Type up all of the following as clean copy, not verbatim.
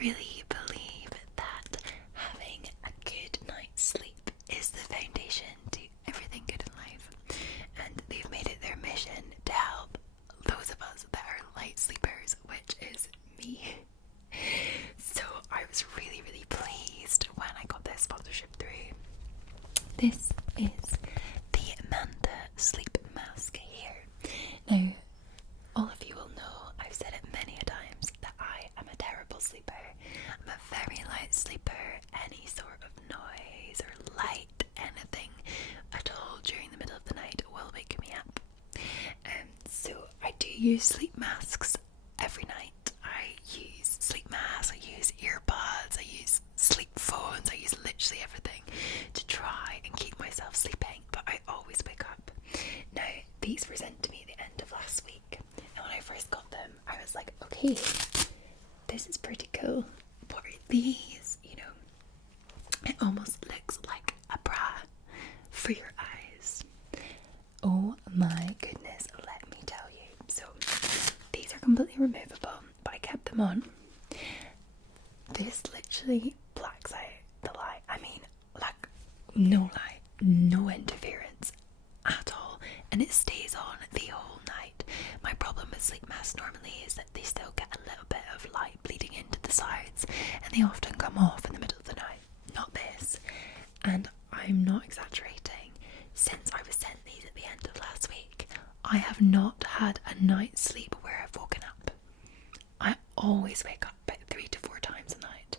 really believe that having a good night's sleep is the foundation to everything good in life, and they've made it their mission to help those of us that are light sleepers, which is me. So I was really, really pleased when I got this sponsorship through. This is the Manta sleep mask here. Now, all of you will know, I've said it many a times, that I am a terrible sleeper. I'm a very light sleeper. Any sort of noise or light, anything at all during the middle of the night will wake me up. So I do use sleep masks every night. I use sleep masks, I use earbuds, I use sleep phones, I use literally everything to try and keep myself sleeping, but I always wake up. Now, these were sent to me at the end of last week, and when I first got them, I was like, okay, this is pretty cool. What are these? You know, it almost looks like a bra for your eyes. Oh my goodness, let me tell you. So, these are completely removable, but I kept them on. This literally blacks out the light. I mean, like, no light, no interference at all, and it stays on the whole night. My problem with sleep masks normally is that they still get a little bit of light bleeding into the sides, and they often come off in the middle of the night. Not this, and I'm not exaggerating. Since I was sent these at the end of last week, I have not had a night's sleep where I've woken up. I always wake up about 3 to 4 times a night.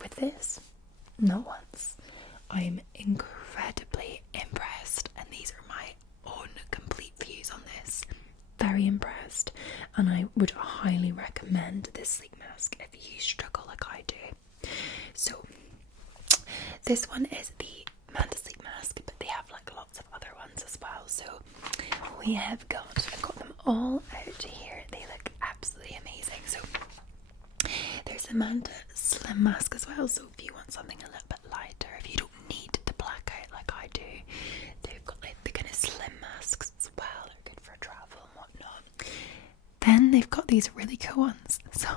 With this, not once. I'm incredibly impressed, and these are my own complete views on this. Very impressed, and I would highly recommend this sleep mask if you struggle like I do. So, this one is the Manta sleep mask, but they have like lots of other ones as well. So I've got them all out here. They look absolutely amazing. So there's the Manta slim mask as well. So if you want something a little bit lighter, if you don't need the blackout like I do, they've got like the kind of slim masks as well. They're good for travel and whatnot. Then they've got these really cool ones. So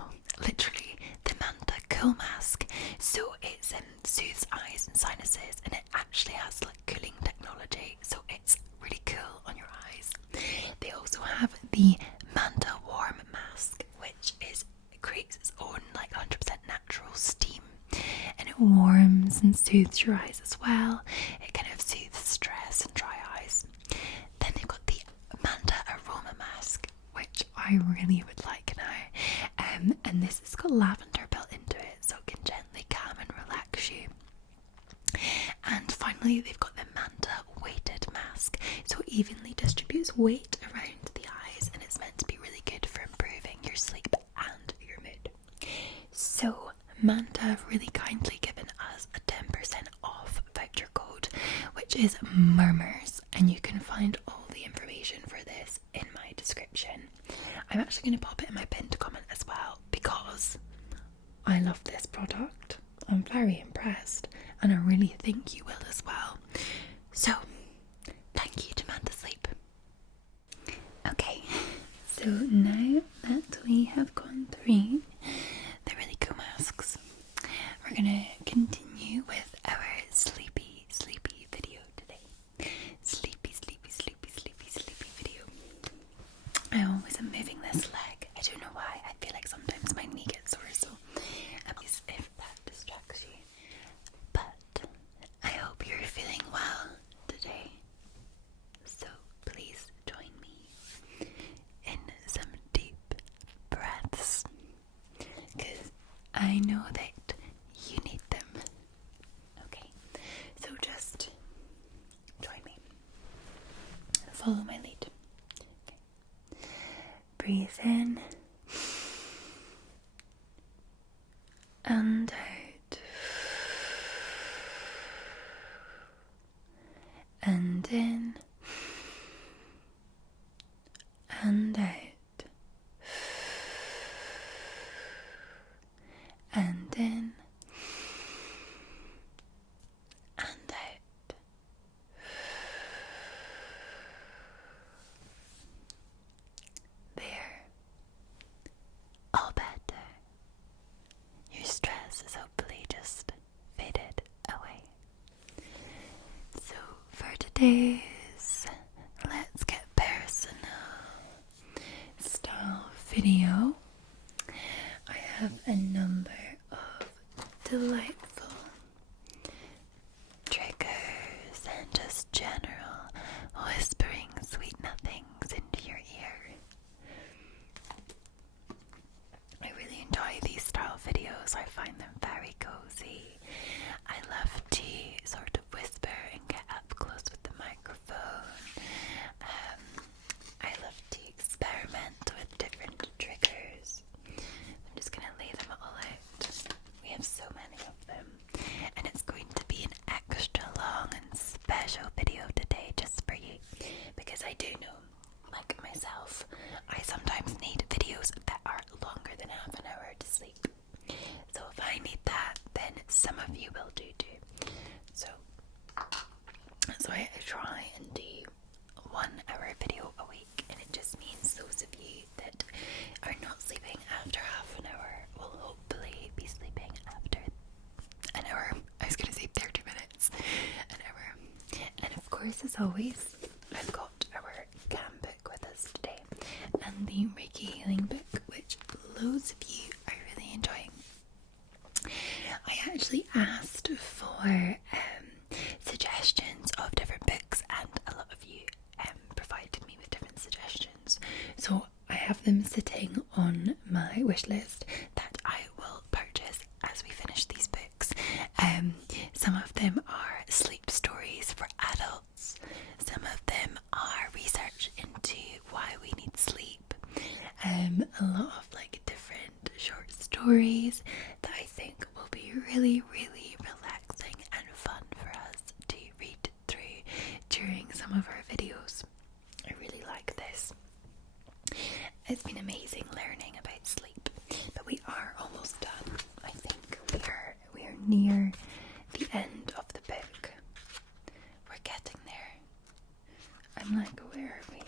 literally the Manta cool mask. So it soothes eyes and sinuses, and it actually has like cooling technology. So it's really cool on your eyes. They also have the Manta warm mask, which creates its own like 100% natural steam, and it warms and soothes your eyes as well. It kind of soothes stress and dry eyes. Then they've got the Manta Aroma mask, which I really would like now, and this has got lavender built into it, so it can gently calm and relax you. And finally, they've got the Manta weighted mask, so it evenly distributes weight around the eyes, and it's meant to be really good for improving your sleep and your mood. So Manta have really kindly given us a 10% off voucher code, which is Murmurs, and you can find all the information for this in my description. I'm actually going to pop it in my pinned comment as well, because I love this product. I'm very impressed, and I really think you will as well. So, thank you to Manta Sleep. Okay, so now that we have gone through the really cool masks, we're gonna continue with our sleepy video today. Sleepy video. I always am moving this leg. I don't know why. I feel like sometimes my knee gets sore, so please, if that distracts you. But I hope you're feeling well today. So please join me in some deep breaths, because I know that you need them. Okay, so just join me. Follow my lead. Okay. Breathe in and out, and in and out, and in and out. There. All better. You're today's Let's Get Personal style video, I have a number of delightful triggers and just general whispering sweet nothings into your ear. I really enjoy these style videos. I find them very cozy. I love to sort of whisper and get up close with the microphone. I love to experiment with different triggers. I'm just going to lay them all out. We have so many of them. And it's going to be an extra long and special video today just for you. Because I do know, like myself, I sometimes need videos that are longer than half an hour to sleep. So if I need that, then some of you will do too. So that's why I try and do 1 hour video a week, and it just means those of you that are not sleeping after half an hour will hopefully be sleeping after an hour. I was going to say 30 minutes, an hour. And of course, as always, I've got our cam book with us today, and the Reiki healing book, which loads of you are really enjoying. I actually asked for suggestions of different books, and a lot of you provided me with different suggestions. So I have them sitting on my wish list that I will purchase as we finish these books. Some of them are sleep stories for adults. Some of them are research into why we need sleep. A lot of like different short stories that I think will be really, really relaxing and fun for us to read through during some of our videos. I really like this. It's been amazing learning about sleep, but we are almost done. I think we are near the end of the book. We're getting there. I'm like, where are we?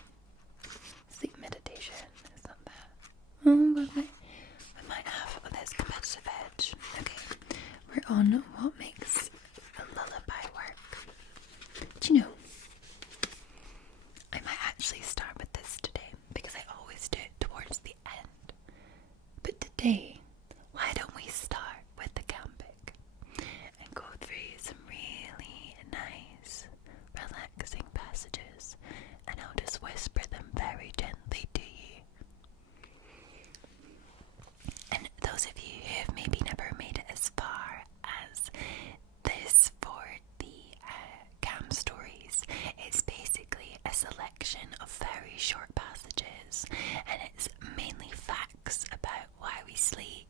Sleep meditation, is that that? Oh, we might have this competitive edge. Okay, we're on what makes a lullaby work. Do you know, I might actually start with this today because I always do it towards the end. But today, why don't we start with the cam book and go through some really nice, relaxing passages, and I'll just whisper them very gently to you. And those of you who have maybe never made it as far as this for the cam stories, it's basically a selection of very short passages, and it's mainly facts about why we sleep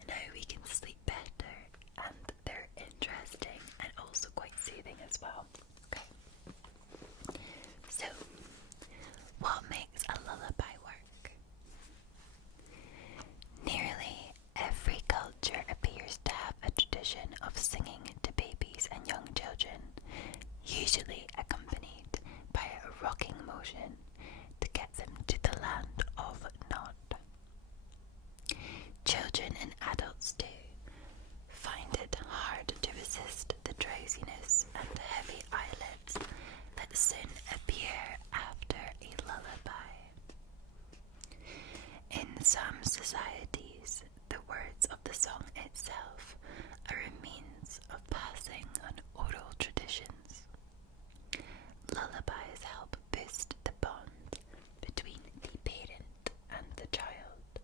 and how we can sleep better, and they're interesting and also quite soothing as well. Okay, so what makes a lullaby work? Nearly every culture appears to have a tradition of singing to babies and young children, usually accompanied by a rocking motion to get them to the land of Nod. Children and adults too find it hard to resist the drowsiness and heavy eyelids that soon appear after a lullaby. In some societies, the words of the song itself are a means of passing on oral traditions. Lullabies help boost the bond between the parent and the child,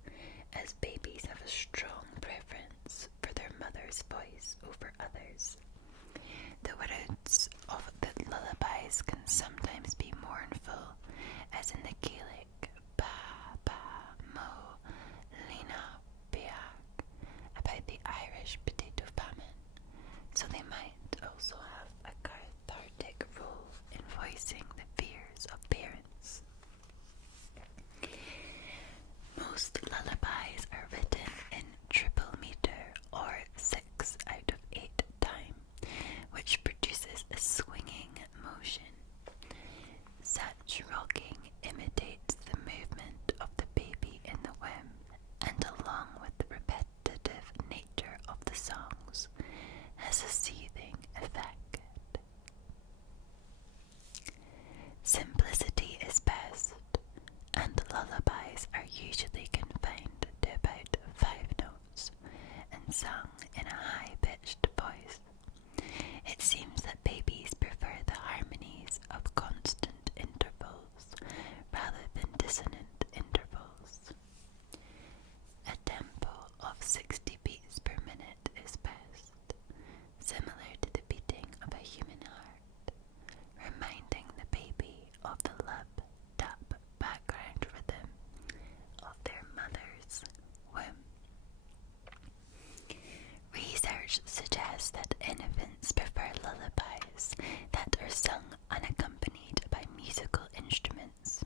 as babies have a strong preference for their mother's voice over others. The words of the lullabies can sometimes be mournful, as in the Gaelic Ba Ba Mo Lena Beag about the Irish potato famine, so they might also have a cathartic role in voicing the fears of parents. Most lullabies are written in triple meter or 6 out of 8 time, which produces a swinging motion. Such rocking imitates the movement of the baby in the womb, and along with the repetitive nature of the songs, has a soothing effect. sung in a high-pitched voice. It seems that babies prefer the harmonies of constant intervals rather than dissonant intervals. A tempo of 60 beats per minute is best, similar to the beating of a human heart, reminding the baby of the lub-dub background rhythm of their mother's womb. Research suggests that infants prefer lullabies that are sung unaccompanied by musical instruments.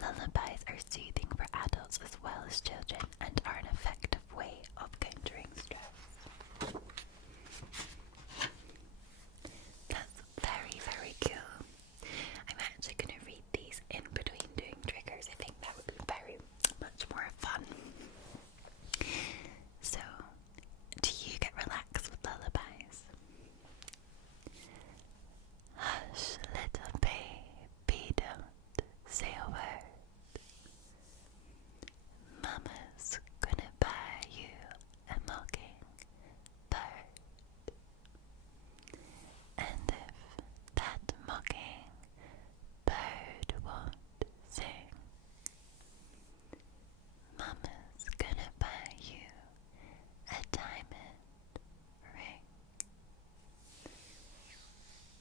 Lullabies are soothing for adults as well as children and are an effective way of countering stress. That's very, very cool. I'm actually going to read these in between doing triggers. I think that would be very much more fun. So, do you get relaxed with lullabies? Hush, little baby, don't say a word. Mama's gonna buy you a mockingbird. And if that mockingbird won't sing, Mama's gonna buy you a diamond ring.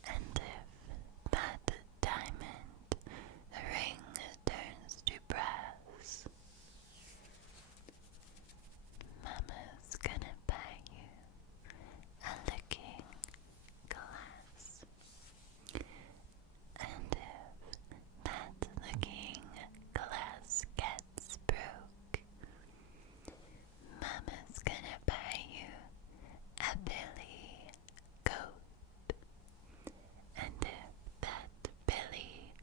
And if that diamond ring turns to brass, Mama's gonna buy you a looking glass. And if that looking glass gets broke, Mama's gonna buy you a billy goat. And if that billy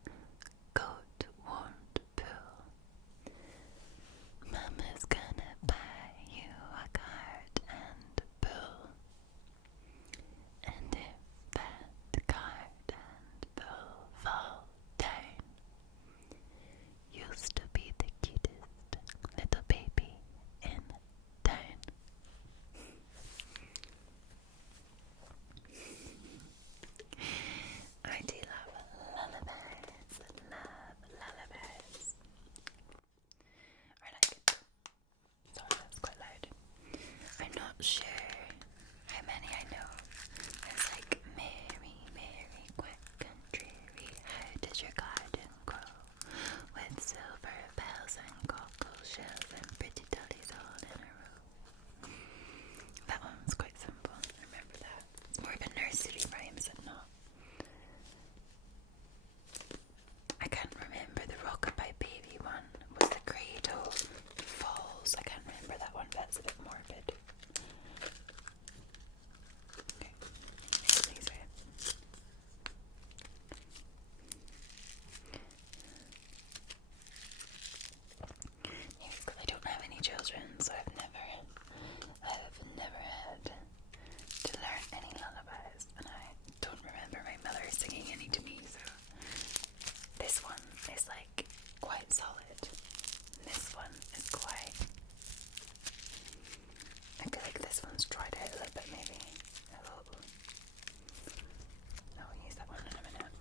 goat won't pull, Mama's gonna buy you a cart and bull. And if that cart and bull fall down, you'll still be the cutest little baby in town. I do love lullabies. Love lullabies. I like it. Sorry, that's quite loud. I'm not sure how many I know. It's like Mary, Mary, quick and dreary, how does your garden grow? With silver bells and cockle shells and pretty dollies all in a row. That one's quite simple. I remember that. It's more of a nursery rhyme, is it not? I can't remember the Rockabye Baby one. Was the Cradle Falls? I can't remember that one. That's a bit morbid. Okay, these are I don't have any children, so I've never had to learn any lullabies, and I don't remember my mother singing any to me, so this one is like quite solid. This one is quite, I feel like this one's dried out a little bit, maybe. A little. I'll use that one in a minute.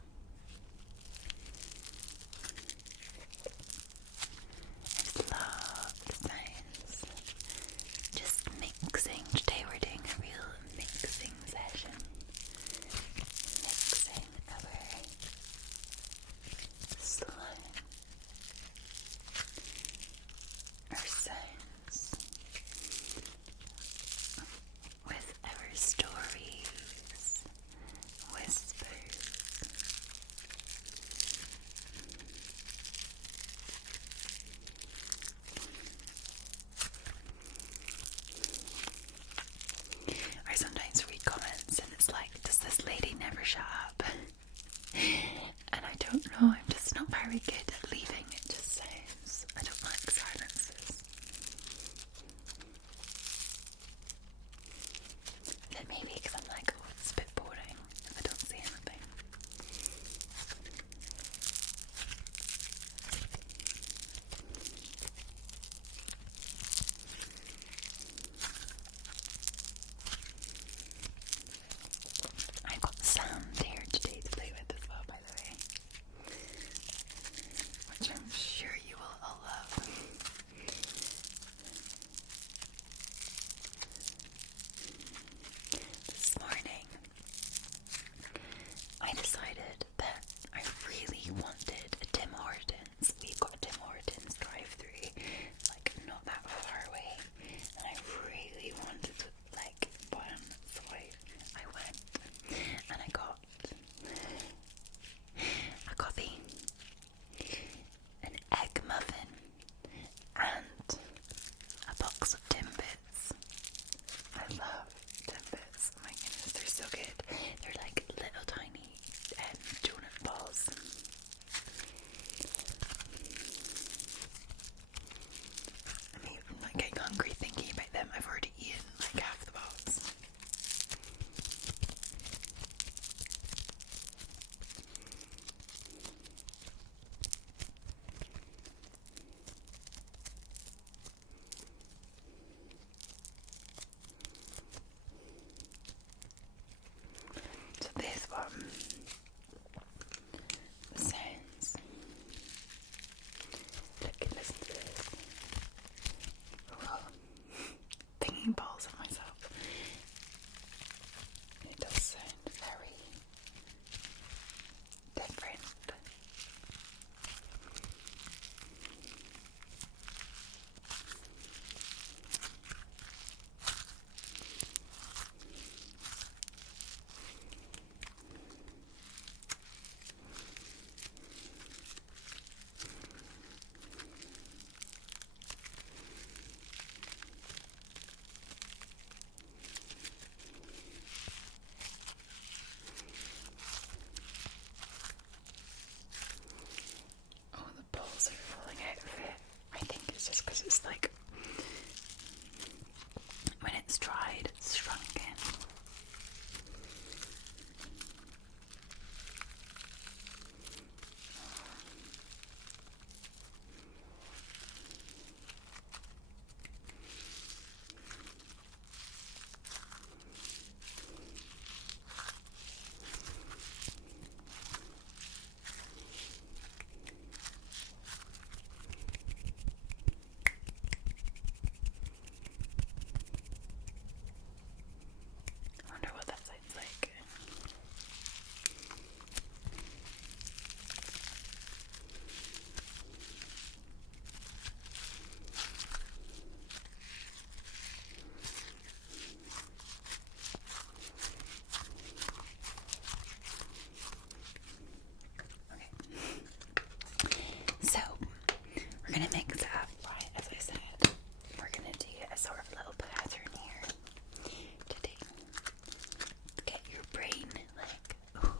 I just love the sounds. Just mixing. Today we're doing a real mixing session. Mixing our slime. Our sounds. With our stories. Whispers. I sometimes read comments and it's like, does this lady never shut up? And I don't know, I'm just not very good at leaving it just sounds. I don't like silences. Is it maybe because I'm like, oh, it's a bit boring if I don't say anything? love NibblyBits. Oh my goodness, they're so good. They're like little tiny donut balls. I'm even like getting hungry thinking about them. I've already eaten like half the box. So this one sounds like, listen to this. Oh, thinking balls of myself. It does sound very different. Oh, the balls are falling out of it. I think it's just because it's like, when it's dried, it's shrunken. I wonder what that sounds like. Okay. So, we're going to mix it up, right, as I said. We're going to do a sort of little pattern here today. Get your brain, like, ooh,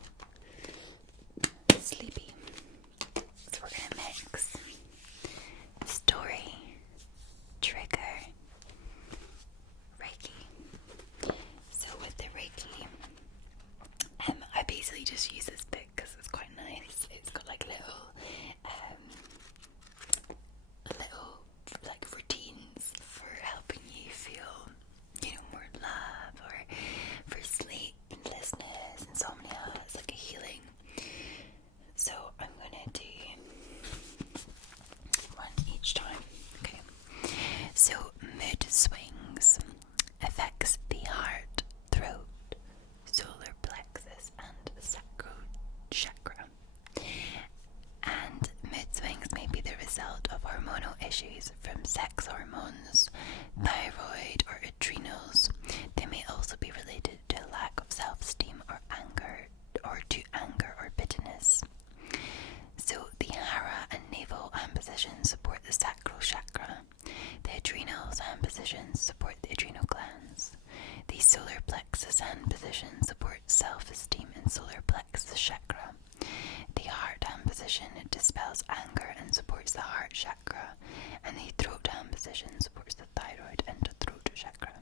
sleepy. So we're going to mix story, trigger, Reiki. So with the Reiki, I basically just use this book because it's quite nice. It's got like little like routines for helping you feel, more love, or for sleeplessness, insomnia. It's like a healing. So I'm gonna do one each time. Okay. So mood swings affects the heart, throat, solar plexus, and sacral chakra. And mood swings may be the result of hormonal issues from sex hormones, thyroid, or adrenals. They may also be related to a lack of self-esteem or anger, or to anger or bitterness. So the hara and navel hand positions support the sacral chakra. The adrenals hand positions support the adrenal glands. The solar plexus hand position supports self-esteem and solar plexus chakra. The heart hand position dispels anger and supports the heart chakra. And the throat hand position supports the thyroid and the throat chakra.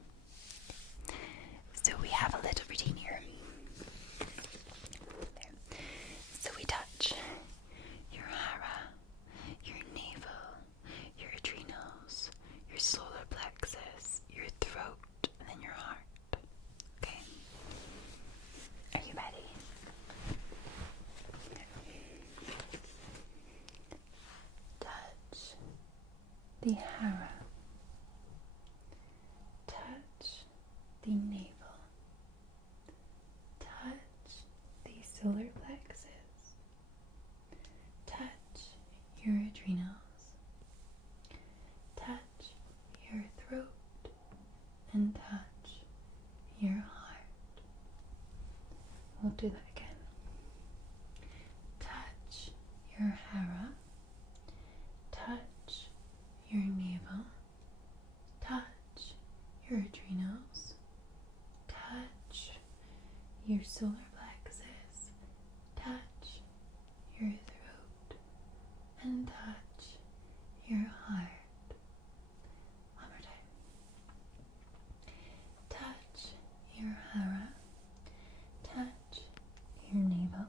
So we have a little routine here. There. So we touch your hara, your navel, your adrenals, your solar plexus, your throat, and then your heart. Okay? Are you ready? Okay. Touch the hara. Touch the navel. Touch the solar plexus. Touch your adrenals. Touch your throat. And touch your heart. We'll do that again. Touch your hara. Touch your navel. Touch your adrenals. your solar plexus, touch your throat, and touch your heart. One more time. Touch your hara, touch your navel,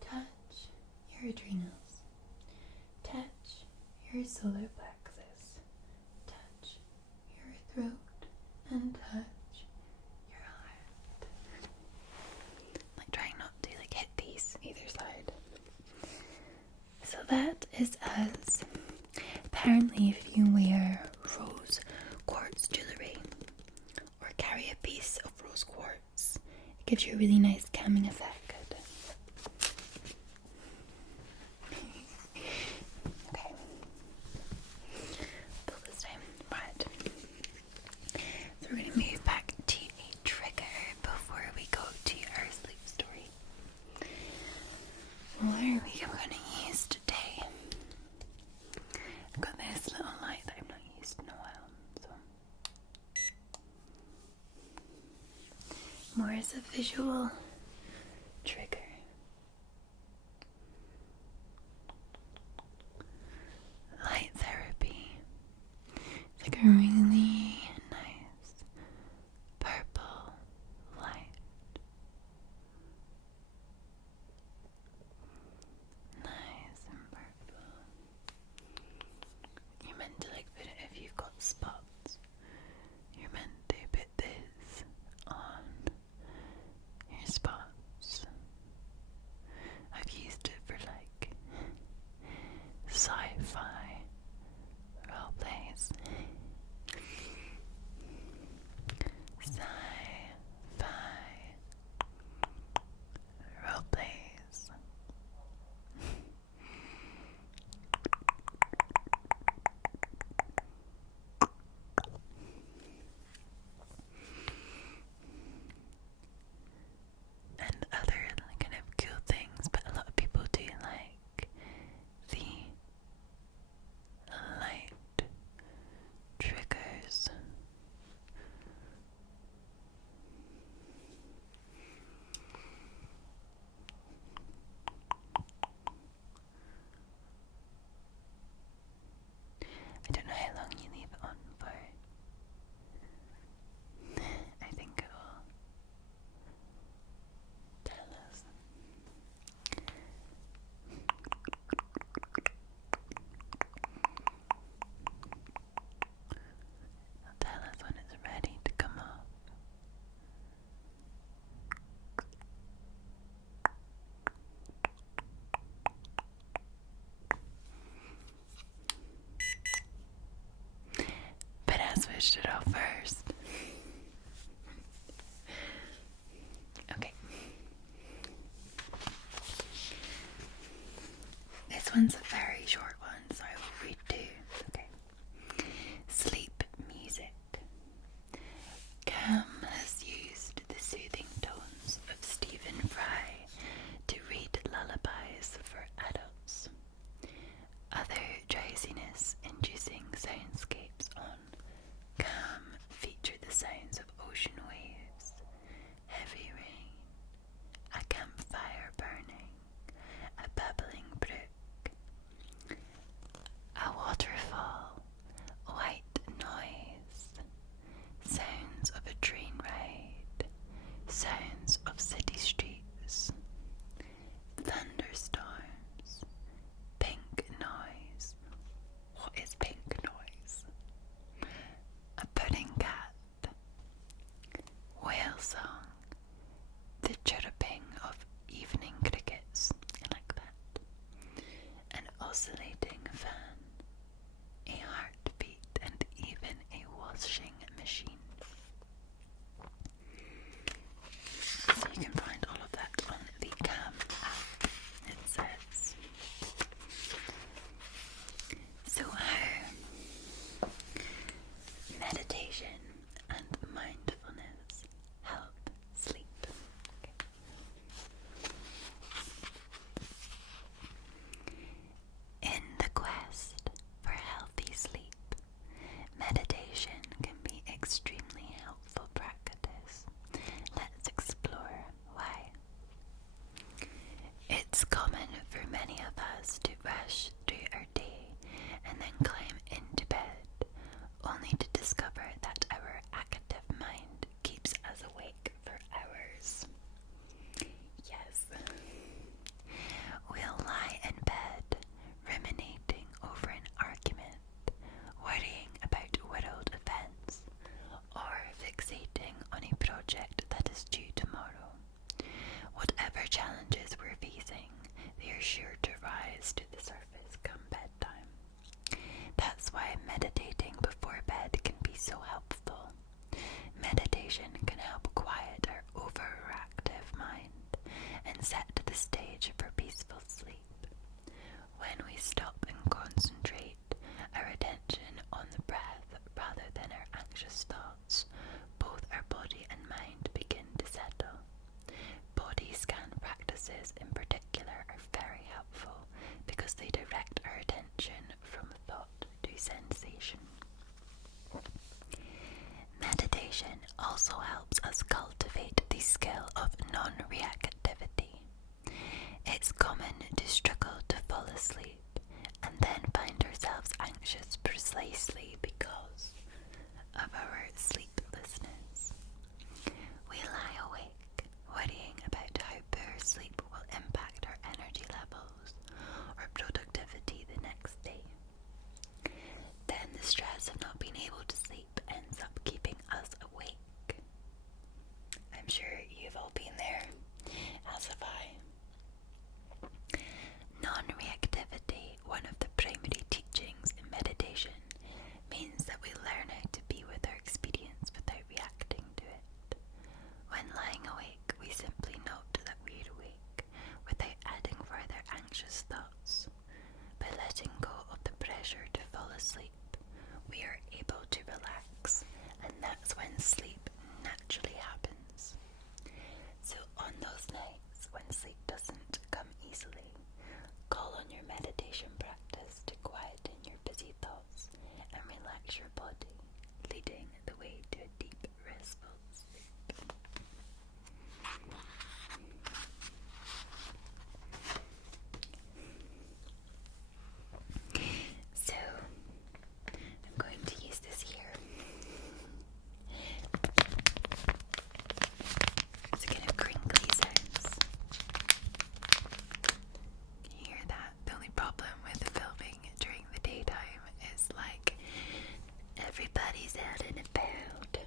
touch your adrenals, touch your solar plexus, touch your throat, and touch your heart. Like trying not to hit these either side. So that is us. Apparently if you wear rose quartz jewellery or carry a piece of rose quartz, it gives you a really nice calming effect. Okay. Pull this down. Right. So we're going to move back to a trigger before we go to our sleep story. What are we going to use today? I've got this little light that I've not used in a while, so more as a visual trigger. Light therapy. It's like a really nice purple light. Nice and purple. You're meant to put it if you've got spots. You're meant to put this on your spots. I've used it for sci-fi role plays. Sci-fi role plays. And other kind of cool things, but a lot of people do like the light triggers. I don't know how long you leave it on for. I think it will tell us. It'll tell us when it's ready to come off. But I switched it off first. Okay. This one's a very short one, so I will read two. Okay. Sleep music. Cam has used the soothing tones of Stephen Fry to read lullabies for adults. Other drowsiness-inducing soundscapes on Cam feature the sounds of ocean waves, heavy rain, a campfire burning, a babbling brook, meditation also helps us cultivate the skill of non-reactivity. It's common to struggle to fall asleep and then find ourselves anxious precisely because of our sleeplessness. We lie awake, worrying about how poor sleep will impact our energy levels or productivity the next day. Then the stress of not being able to sleep ends up keeping us awake. I'm sure you've all been there, as have I. Non-reactivity, one of the primary teachings in meditation, means that we learn how to be with our experience without reacting to it. When lying awake, we simply note that we're awake without adding further anxious thoughts. By letting go of the pressure to fall asleep, we are able to relax, and that's when sleep naturally happens. So on those nights when sleep doesn't come easily, call on your meditation practice to quieten your busy thoughts and relax your body, leading the way to a deep, restful sleep. So, I'm going to use this here. It's kind of crinkly sounds. Can you hear that? The only problem with filming during the daytime is like everybody's out and about.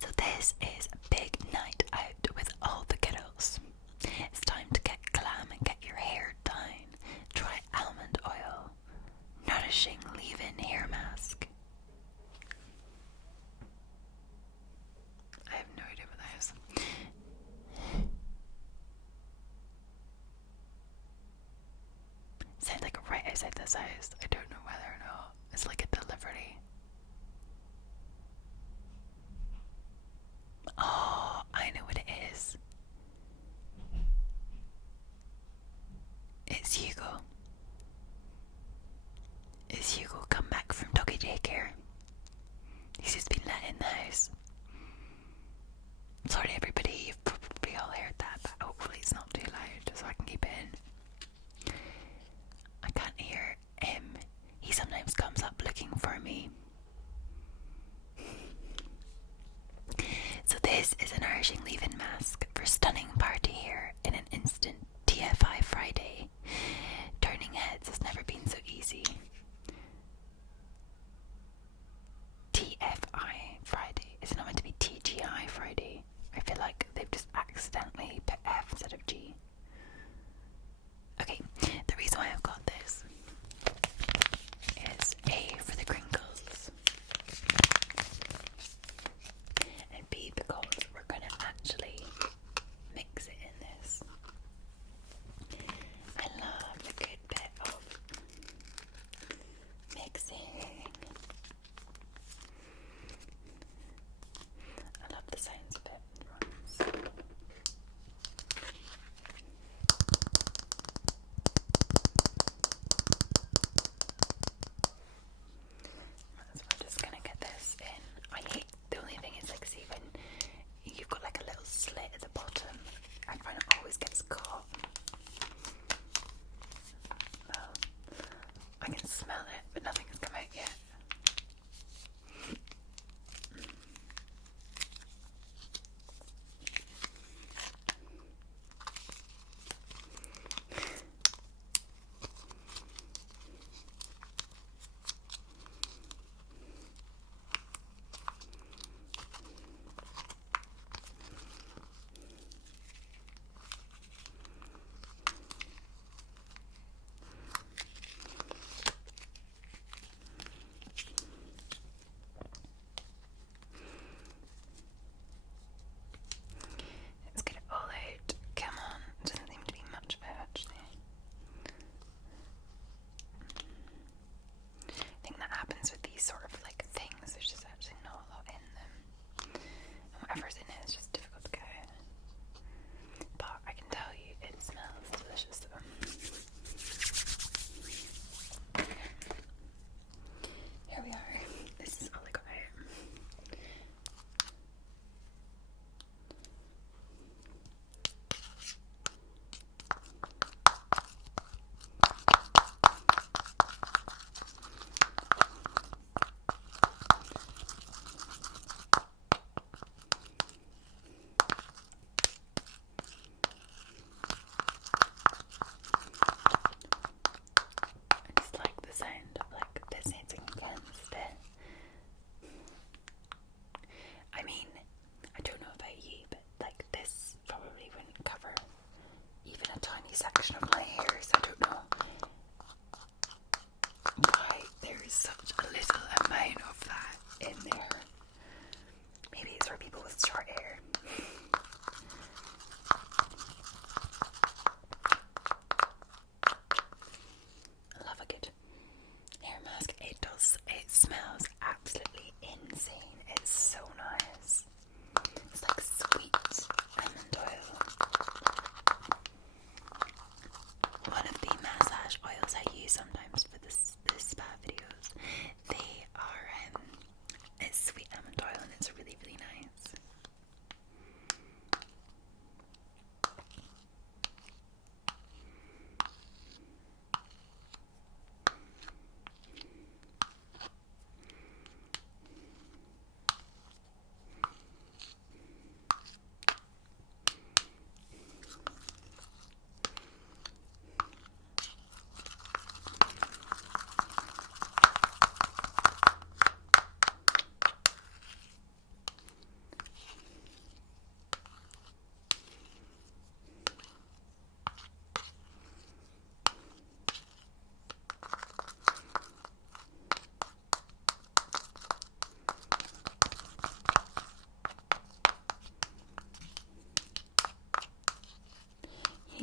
So this is a big night out with all the kiddos. It's time to get glam and get your hair done. Try almond oil, nourishing leave-in hair mask. I have no idea what that is. Sounds like right outside this house. I don't know whether or not it's like a delivery. Oh, I know what it is. It's Hugo. It's Hugo come back from doggy daycare. He's just been let in the house. Sorry everybody, you've probably all heard that, but hopefully it's not too loud so I can keep it in. I can't hear him. He sometimes comes up looking for me. So this is a nourishing leave-in mask for stunning party hair in an instant. TFI Friday. Turning heads has never been so easy. TFI Friday. Is it not meant to be TGI Friday? I feel like they've just accidentally put F instead of G. Okay, the reason why I've got this is A, for the crinkles, and B, because we're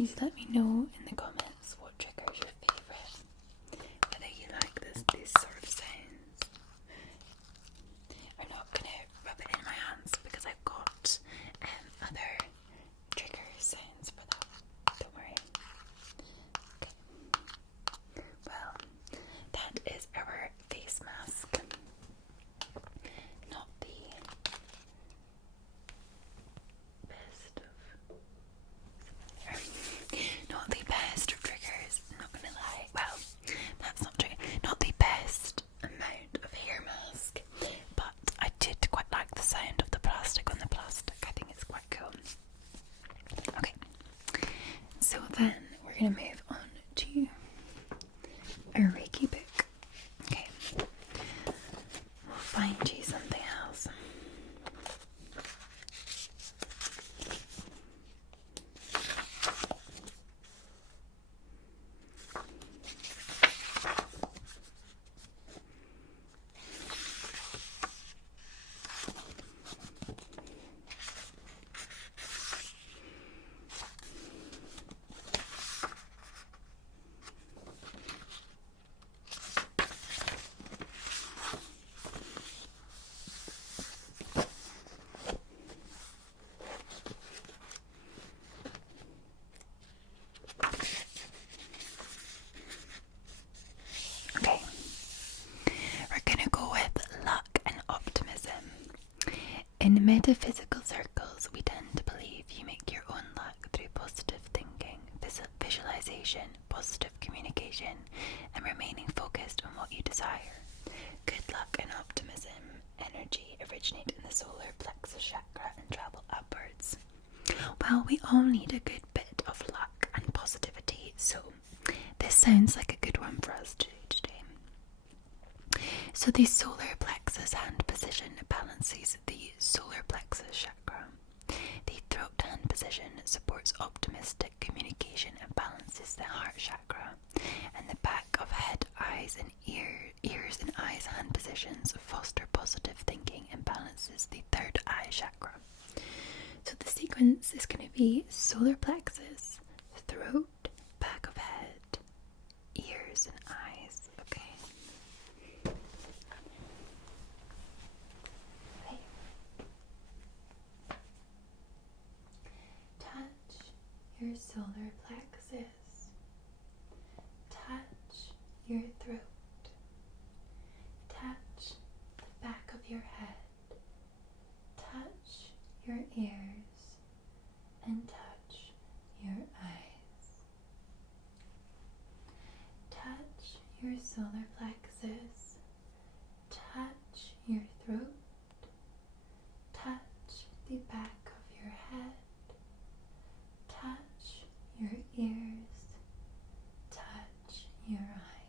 please let me know in the comments what trigger is your favourite. Whether you like these sort of sounds. I'm not going to rub it in my hands because I've got other trigger sounds for that. Don't worry. Okay. Well, that is our face mask. Not the best of triggers, I'm not gonna lie. Well, that's not true. Not the best amount of hair mask, but I did quite like the sound of the plastic on the plastic. I think it's quite cool. Okay, so then we're gonna move on to a Reiki book. Okay, we'll find you something else. Okay, we're gonna go with luck and optimism. In metaphysical circles, we tend to believe you make your own luck through positive thinking, visualization, positive communication, and remaining focused on what you desire. Good luck and optimism energy originate in the solar plexus chakra and travel upwards. Well, we all need a good bit of luck and positivity, so this sounds like a good one for us to do today. So the solar plexus hand position balances the solar plexus chakra. The throat hand position supports optimistic communication and balances the heart chakra. And the back of head, eyes and ears and eyes hand positions foster positive thinking and balances the third eye chakra. So the sequence is going to be solar plexus, throat, back of head, ears and eyes. Okay. Touch your solar plexus. Touch your throat. Touch the back of your head. Touch your ears and touch your eyes. Touch your solar plexus. Touch your throat. Touch the back of your head. Touch your ears. Touch your eyes.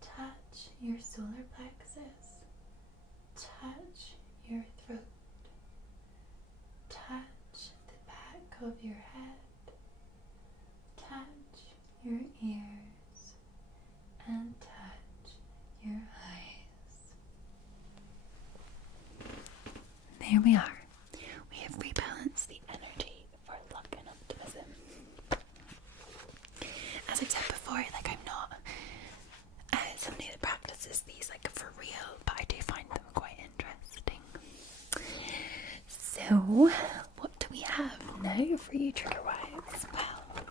Touch your solar plexus. Touch your throat. Touch the back of your head. Touch your ears. And touch your eyes. There we are. We have rebalanced the energy for luck and optimism. As I've said before, like I'm not somebody that practices these like for real, but I do find them quite interesting. So, what do we have now for you trigger-wise? Well,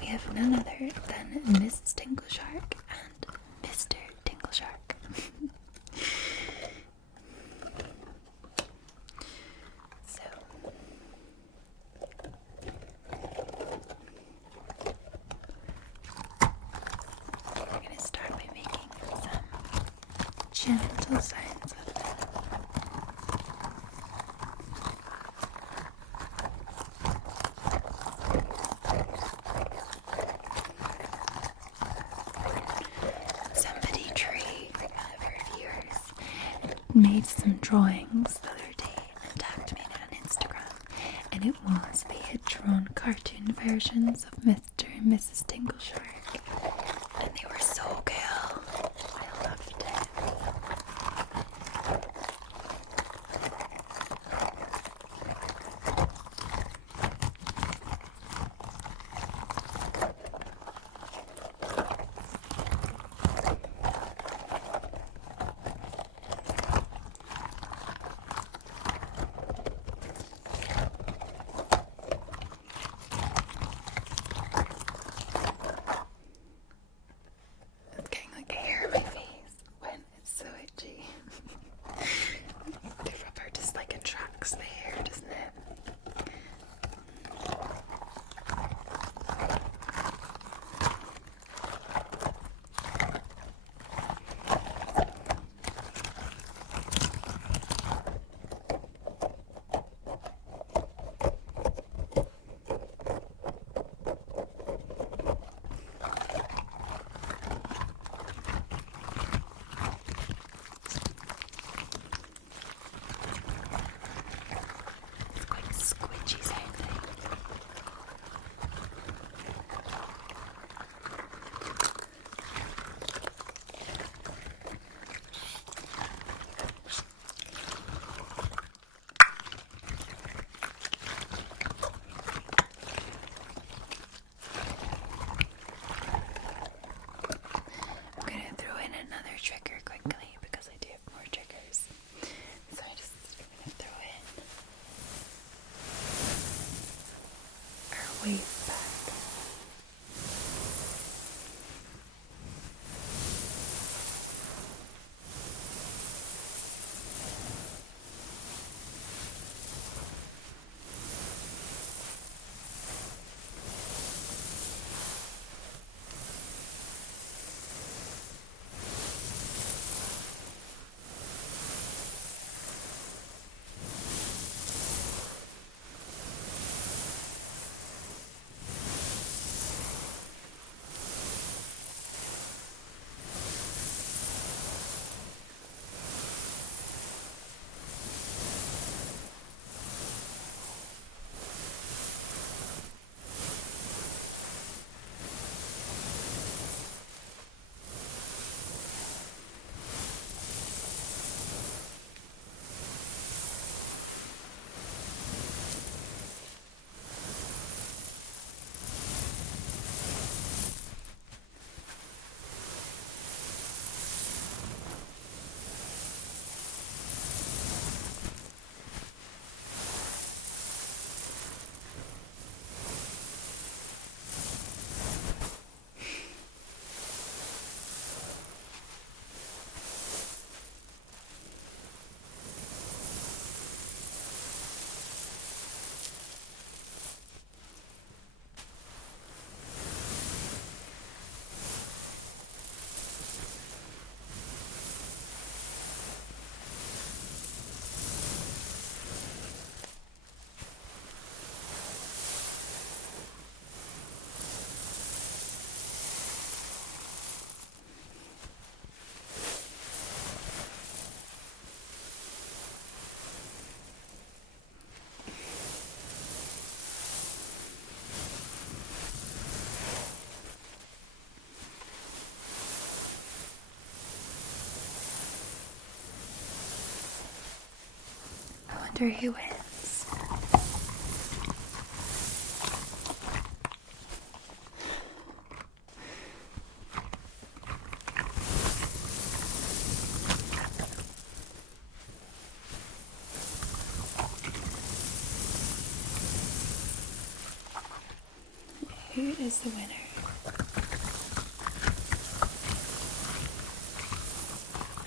we have none other than Mrs. Tingleshark and Mr. Tingleshark. So, we're going to start by making some gentle sounds with it. Somebody, Tree, one of our viewers, made some drawings the other day and tagged me on Instagram, and it was they had drawn cartoon versions of Mr. and Mrs. Tingleshark, and they were so cool. I loved it. wonder who wins. Who is the winner?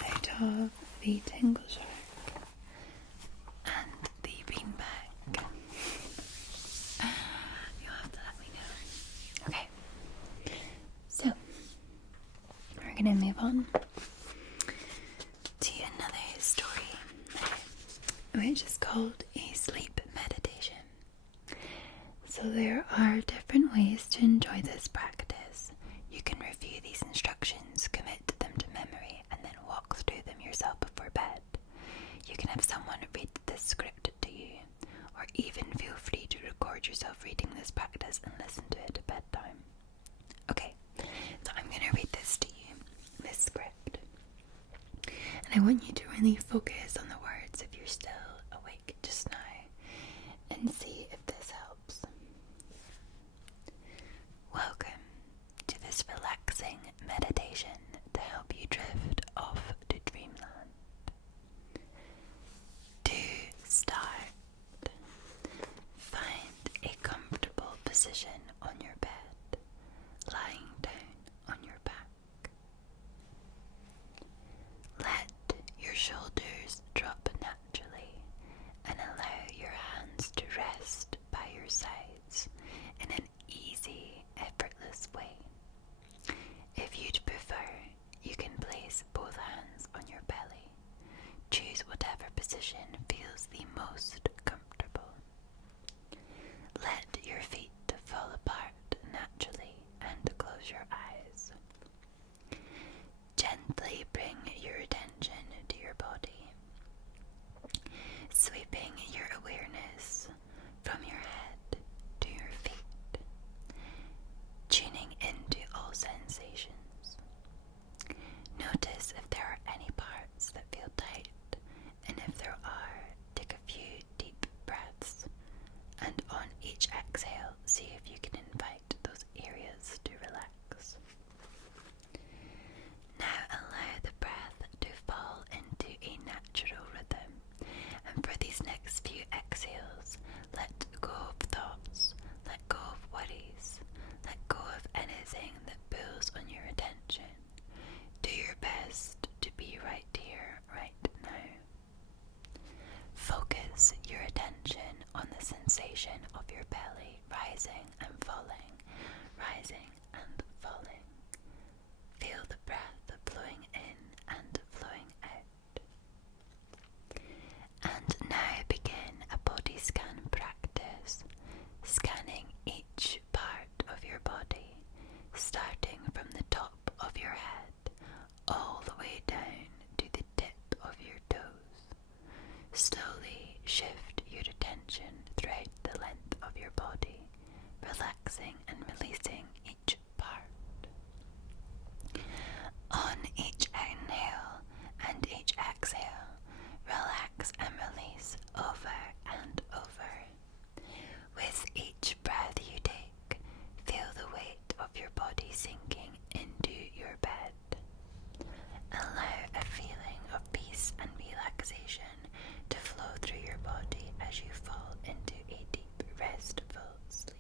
Out of the tingle shark and the beanbag. You'll have to let me know. Okay, so we're gonna move on to another story, which is called a sleep meditation. So there are different ways to enjoy this practice. You can review these instructions, commit them to memory, and then walk through them yourself before bed. You can have someone read this script to you, or even feel free to record yourself reading this practice and listen to it at bedtime. Okay, so I'm going to read this to you, this script. And I want you to really focus on the words if you're still awake just now, and see if this helps. Welcome to this relaxing meditation to help you drift off to dreamland. To start, find a comfortable position on your bed, lying down on your back. Let your shoulders drop naturally and allow your hands to rest by your sides in an easy, effortless way. If you'd prefer, you can place both hands on your belly. Choose whatever position feels the most comfortable. Let your feet fall apart naturally and close your eyes. Gently bring your attention to your body, sweeping your awareness from your head to your feet, tuning into all sensations. Notice if there are any parts that feel tight, and if there are, take a few deep breaths, and on each exhale, see if you can invite those areas to relax. Now allow the breath to fall into a natural rhythm, and for these next few exhales, let go of thoughts, let go of worries, let go of anything that pulls on your attention. Do your best to be right here, right now. Focus your attention on the sensation of your belly rising and falling, rising and falling. Feel the breath flowing in and flowing out. And now begin a body scan practice, scanning each part of your body, starting from the top of your head all the way down to the tip of your toes. Slowly shift your attention throughout the length of your body, relaxing and releasing each part. On each inhale and each exhale, relax and release over and over. With each breath you take, feel the weight of your body sinking into your bed. Allow a feeling of peace and relaxation to flow through your body as you fall into a deep, restful sleep.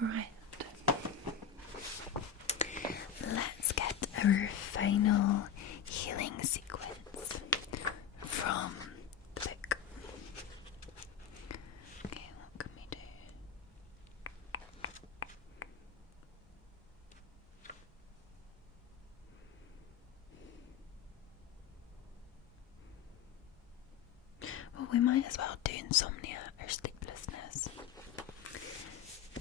Right. Let's get our final healing sequence from the book. Okay, what can we do? Well, we might as well do insomnia or sleeplessness.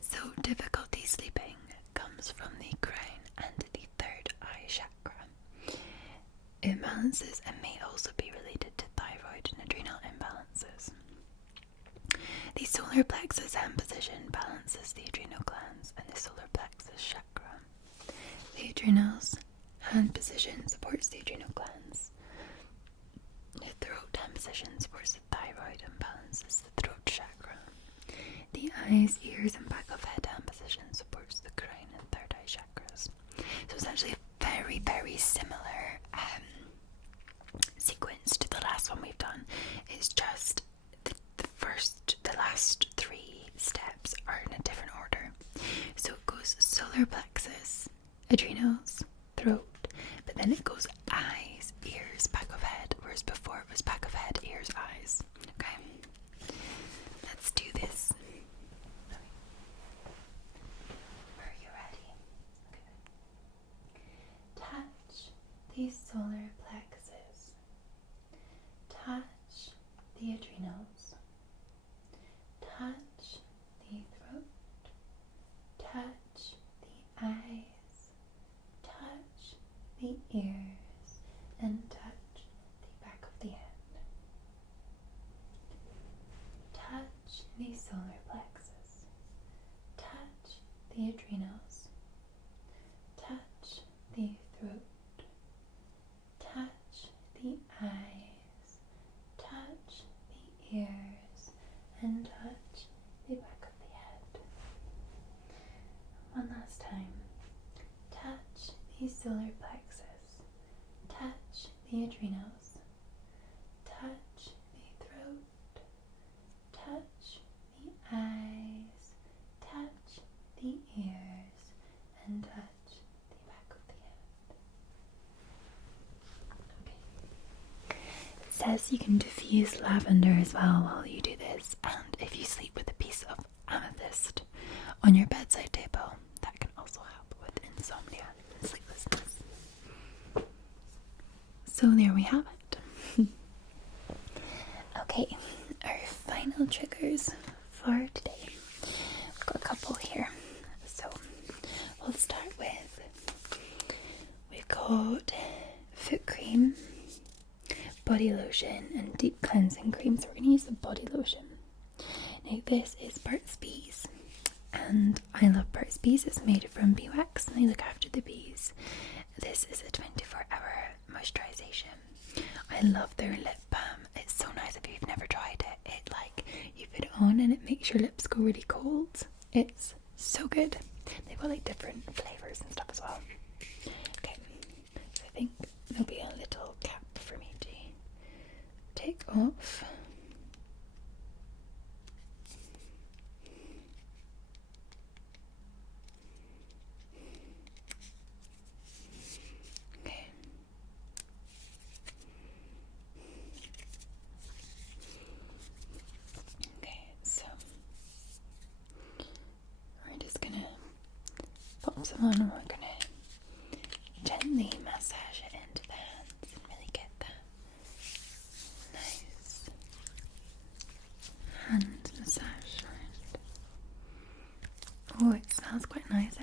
So, difficulty sleeping comes from the crown and the third eye chakra. Imbalances and may also be related to thyroid and adrenal imbalances. The solar plexus hand position balances the adrenal glands and the solar plexus chakra. The adrenals hand position supports the adrenal glands. The throat hand position supports the thyroid and balances the throat chakra. The eyes, ears, and back of head hand position supports the crown and third eye chakras. So it's actually a very, very similar sequence to the last one we've done. It's just the last three steps are in a different order. So it goes solar plexus, adrenals, throat, but then it goes eyes, ears, back of head, whereas before it was back of head, ears, eyes. Okay, let's do this. Are you ready? Okay. Touch the solar plexus. Touch the adrenals. Touch the throat. Touch the eyes. Touch the ears. And touch the back of the head. Touch the solar plexus. Touch the adrenals. Touch the throat. Touch the eyes. Touch the ears. And touch the back of the head. One last time. Touch the solar plexus. Touch the adrenals. Touch the throat. Touch the eyes. Touch the ears. And touch the back of the head. Okay. It says you can diffuse lavender as well while you do this, and if you sleep with a piece of amethyst on your bedside table, that can also help with insomnia and sleeplessness. So there we have it. Okay, our final triggers for today. We've got a couple here. So we'll start with, we've got foot cream, body lotion, and deep cleansing cream. So we're going to use the body lotion. Now this is Burt's Bees, and I love Burt's Bees. It's made from beeswax and they look after the bees. This is a 24-hour moisturization. I love their lip balm. It's so nice. If you've never tried it, you put it on and it makes your lips go really cold. It's so good. They've got different flavors and stuff as well. Okay, so I think there'll be a little cap for me to take off. Some on, and we're going to gently massage it into the hands and really get that nice hand massage around. Oh, it smells quite nice